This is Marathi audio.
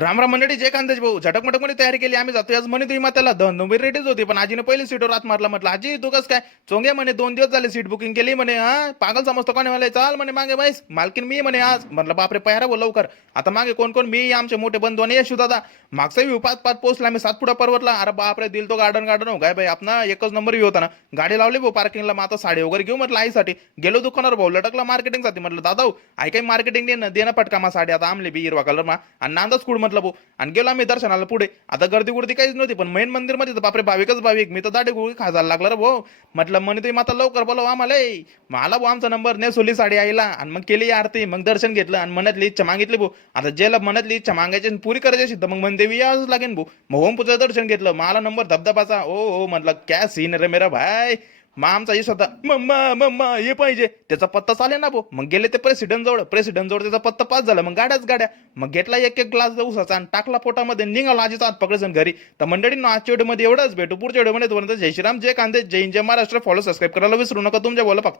रामराम मंडळी जे कांदेज भाऊ. झटक मटकमध्ये तयारी केली आम्ही जातो आज म्हणे तुम्ही माताला. दोन नंबर रेडीच होती पण आजीने पहिली सीटवर आत मारला म्हटलं आजी तू कस काय? चोंगे म्हणे दोन दिवस झाले सीट बुकिंग केली म्हणे हा पागल समजतो कोणी म्हणे चाल म्हणे मागे बाईस मालकीन मी म्हणे आज. म्हटलं बापरे पहारा बोल लवकर. आता मागे कोण कोण? मी आमचे मोठे बंधू आणि यशू दादा. मागचा व्ह्यू पाच पाच पोहोचला आम्ही सातपुडा पर्वतला. अरे बापरे दिल तो गार्डन गार्डन हो. काय बाई आपला एकच नंबर व्ह्यू होता ना. गाडी लावली भाऊ पार्किंगला मग आता साडी वगैरे घेऊ म्हटलं आईसाठी. गेलो दुकानावर भाऊ लटकला मार्केटिंगसाठी म्हटलं दादा हो, आई काही मार्केटिंग देणं ना पटका मा साडी आता आमले बी हिरवा कलर मा. आणि नांदाच कुड म्हटलं भाऊ. आणि गेलो आम्ही दर्शनाला पुढे. आता गर्दी गुर्दी काहीच नव्हती पण मेन मंदिरमध्ये तर बापरे भाविकच भाविक. मी तर दाडे गुळी खाजायला लागला रे भाऊ. म्हटलं म्हणे तुम्ही आता लवकर बोलाव आम्हाला ए. मला भाऊ आमचा नंबर नेसोली साडी आईला. आणि मग केली आरती मग दर्शन घेतलं आणि मनातली इच्छा मागितली भाऊ. आता ज्याला मनातली इच्छा मागायची पुरी करायची असेल तर मग मनदेवी यावंच लागेल भाऊ. मग होम पूजा दर्शन घेतलं. मला नंबर धबधबाचा. ओ हो म्हटलं क्या सीन रे मेरा भाई? मग आमचा यश होता मम्मा मम्मा हे पाहिजे. त्याचा पत्ता चाले ना भाऊ. मग गेले ते प्रेसिडेंट जवळ. प्रेसिडेंट जवळ त्याचा पत्ता पास झाला. मग गाड्याच गाड्या. मग घेतला एक एक ग्लास उसाचा आणि टाकला पोटामध्ये. निघाला आजीचा हात पकडायचं घरी. तर मंडळींना आजच्या व्हिडिओमध्ये एवढंच. भेटू पुढच्या व्हिडिओमध्ये तोपर्यंत जय श्रीराम जय कांदे जय हिंद, जय महाराष्ट्र. फॉलो सबस्क्राईब करायला विसरू नका. तुमच्या बोला फक्त